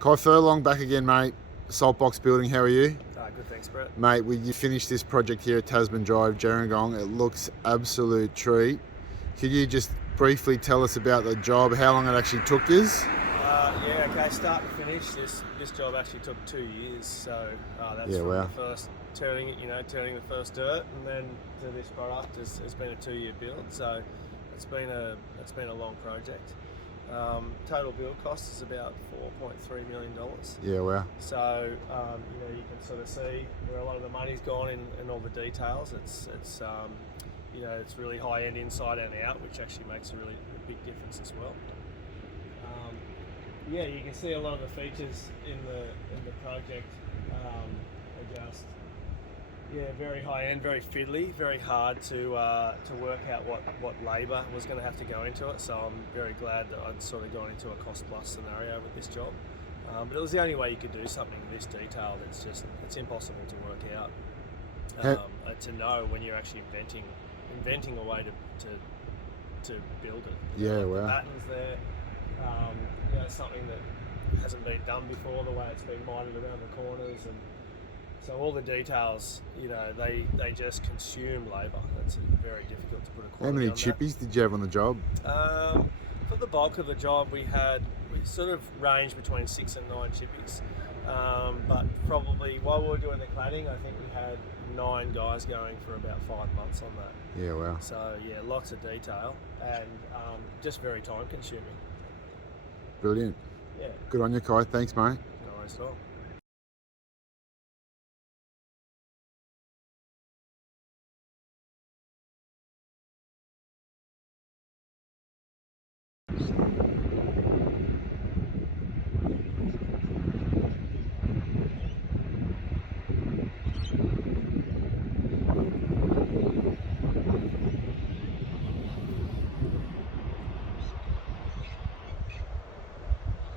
Kai Furlong back again, mate. Saltbox Building, how are you? Good, thanks, Brett. Mate, you finished this project here at Tasman Drive, Gerringong. It looks absolute treat. Could you just briefly tell us about the job, how long it actually took you? Okay, start to finish, this job actually took 2 years, so that's Yeah, from wow. the first turning the first dirt, and then to this product has been a 2-year build, so it's been a long project. Total build cost is about $4.3 million. Yeah, wow. So you can sort of see where a lot of the money's gone in all the details. It's really high end inside and out, which actually makes a really big difference as well. You can see a lot of the features in the project are just very high end, very fiddly, very hard to work out what labour was going to have to go into it. So I'm very glad that I'd sort of gone into a cost plus scenario with this job. But it was the only way you could do something this detailed. It's impossible to work out. To know when you're actually inventing a way to build it. Yeah, The wow. patterns there. Something that hasn't been done before, the way it's been mited around the corners, and so all the details, they just consume labour. It's very difficult to put a quality How many on that. chippies did you have on the job? For the bulk of the job, we sort of ranged between 6 and 9 chippies, but probably while we were doing the cladding, I think we had 9 guys going for about 5 months on that. Yeah, wow. So lots of detail and just very time consuming. Brilliant. Yeah, Good on you, Kai. Thanks, mate. no worries at all.